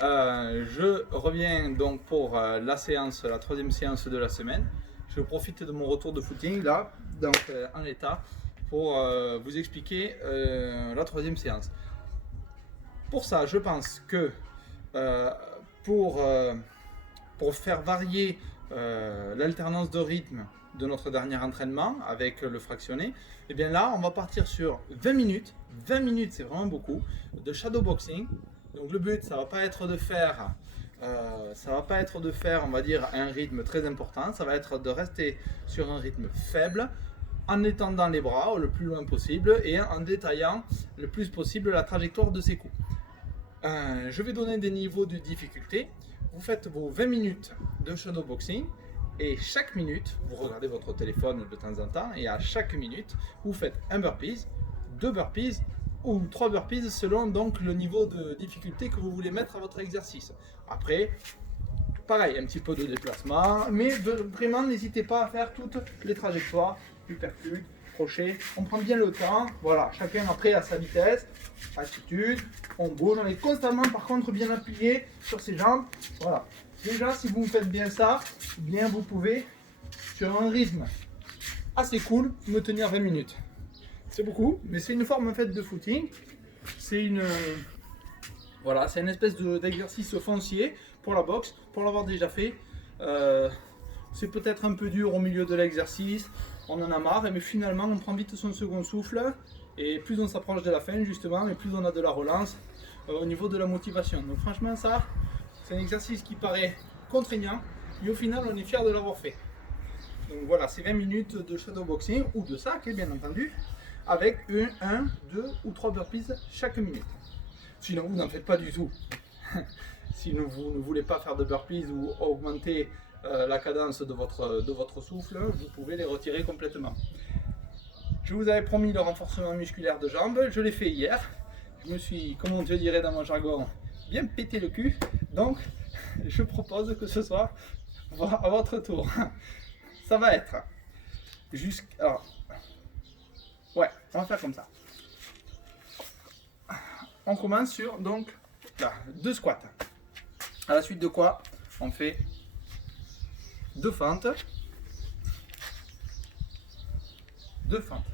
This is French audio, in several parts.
Je reviens donc pour la séance, la troisième séance de la semaine. Je profite de mon retour de footing là, donc en état, pour vous expliquer la troisième séance. Pour ça, je pense que euh, pour, euh, pour faire varier l'alternance de rythme de notre dernier entraînement avec le fractionné, et bien là, on va partir sur 20 minutes. 20 minutes, c'est vraiment beaucoup, de shadowboxing. Donc le but, ça va pas être de faire, on va dire, un rythme très important. Ça va être de rester sur un rythme faible, en étendant les bras le plus loin possible et en détaillant le plus possible la trajectoire de ses coups. Je vais donner des niveaux de difficulté. Vous faites vos 20 minutes de shadowboxing et chaque minute, vous regardez votre téléphone de temps en temps et à chaque minute, vous faites un burpees, deux burpees ou 3 burpees selon donc le niveau de difficulté que vous voulez mettre à votre exercice. Après, pareil, un petit peu de déplacement, mais vraiment n'hésitez pas à faire toutes les trajectoires, uppercut, crochet, on prend bien le temps, voilà, chacun après à sa vitesse, attitude, on bouge, on est constamment par contre bien appuyé sur ses jambes, voilà. Déjà si vous faites bien ça, bien vous pouvez sur un rythme assez cool me tenir 20 minutes. C'est beaucoup, mais c'est une forme en fait de footing. C'est une voilà, c'est une espèce d'exercice foncier pour la boxe. Pour l'avoir déjà fait, c'est peut-être un peu dur au milieu de l'exercice. On en a marre, mais finalement on prend vite son second souffle. Et plus on s'approche de la fin justement, et plus on a de la relance au niveau de la motivation. Donc franchement ça, c'est un exercice qui paraît contraignant, mais au final on est fier de l'avoir fait. Donc voilà, c'est 20 minutes de shadowboxing ou de sac, bien entendu, avec 1, 2 ou 3 burpees chaque minute. Sinon, vous n'en faites pas du tout. Si vous ne voulez pas faire de burpees ou augmenter la cadence de votre souffle, vous pouvez les retirer complètement. Je vous avais promis le renforcement musculaire de jambes, je l'ai fait hier. Je me suis, comme on dirait dans mon jargon, bien pété le cul. Donc, je propose que ce soit à votre tour. Ça va être alors, ouais, on va faire comme ça. On commence sur donc là, 2 squats. À la suite de quoi on fait 2 fentes, 2 fentes.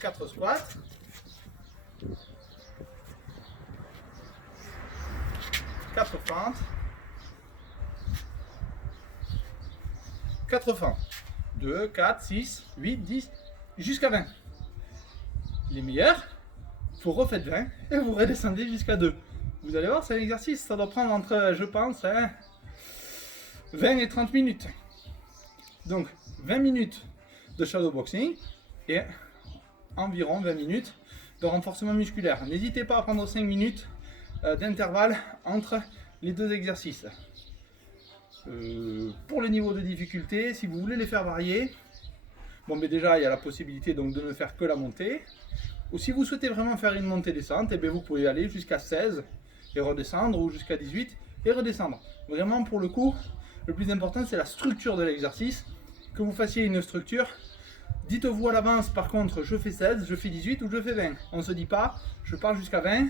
Quatre squats. 4 fentes. 4 fentes. 2, 4, 6, 8, 10, jusqu'à 20. Les meilleurs, vous refaites 20 et vous redescendez jusqu'à 2. Vous allez voir, c'est un exercice, ça doit prendre entre, je pense, 20 et 30 minutes. Donc, 20 minutes de shadowboxing et environ 20 minutes de renforcement musculaire. N'hésitez pas à prendre 5 minutes d'intervalle entre les deux exercices. Pour le niveau de difficulté, si vous voulez les faire varier, bon, mais déjà il y a la possibilité donc de ne faire que la montée, ou si vous souhaitez vraiment faire une montée-descente, et bien vous pouvez aller jusqu'à 16 et redescendre, ou jusqu'à 18 et redescendre. Vraiment pour le coup, le plus important c'est la structure de l'exercice, que vous fassiez une structure. Dites-vous à l'avance par contre, je fais 16, je fais 18 ou je fais 20. On ne se dit pas, je pars jusqu'à 20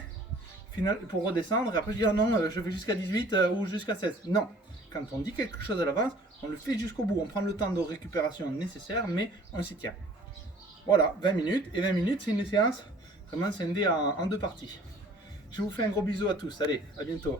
pour redescendre, et après je dis oh non, je vais jusqu'à 18 ou jusqu'à 16. Non. Quand on dit quelque chose à l'avance, on le fait jusqu'au bout. On prend le temps de récupération nécessaire, mais on s'y tient. Voilà, 20 minutes. Et 20 minutes, c'est une séance vraiment scindée en 2 parties. Je vous fais un gros bisou à tous. Allez, à bientôt.